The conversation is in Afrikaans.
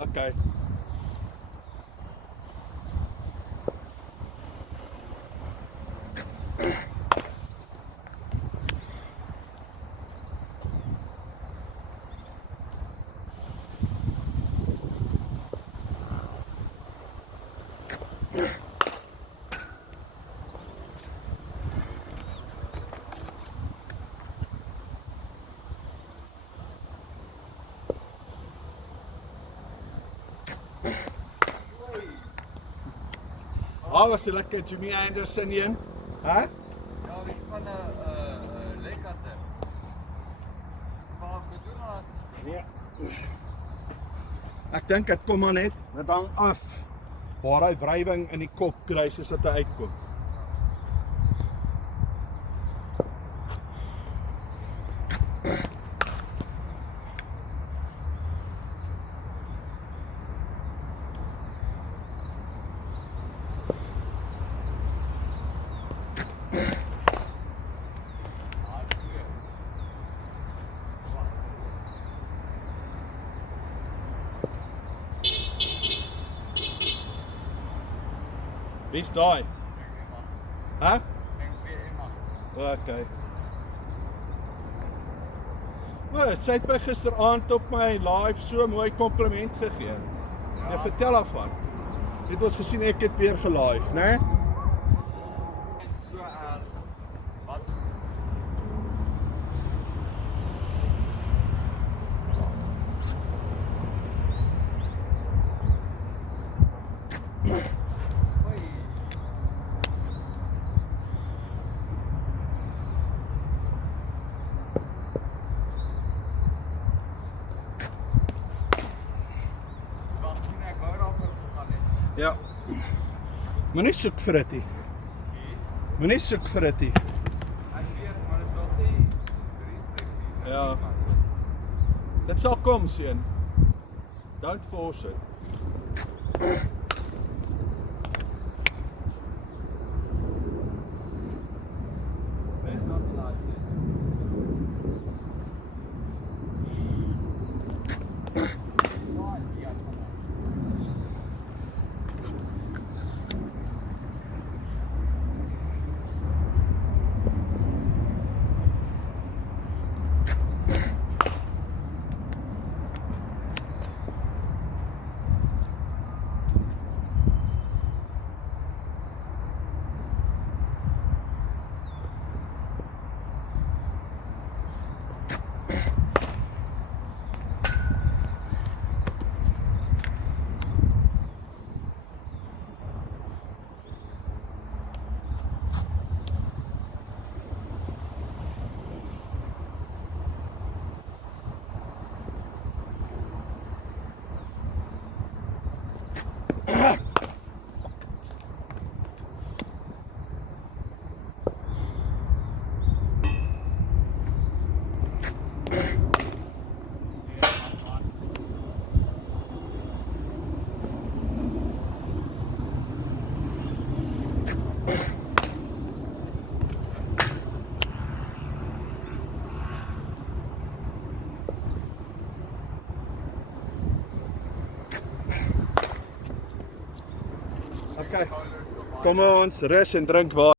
Okay. Was 'n lekker Jimmy Anderson een. Hè? Ja, wie van Lekkatte. Waar moet doen aan Nee. Ek dink dit kom maar net, dit hang af waar hy wrywing in die kop kry soos dit uitkom. Wie's daai? Hæ? Okay. Maar sy het my gisteraand op my live so mooi kompliment gegee. Ja, vertel af van. Het ons gesien ek het weer gelive, né? So erg. Wat? Ja. Moenie soek vir dit nie. Moenie soek vir dit nie. Ek weet, maar dit wil sê refleksies. Ja. Dit sal kom, seun. Don't force it. Wees nog laat sê. Okay. Kom ons rus en drink water.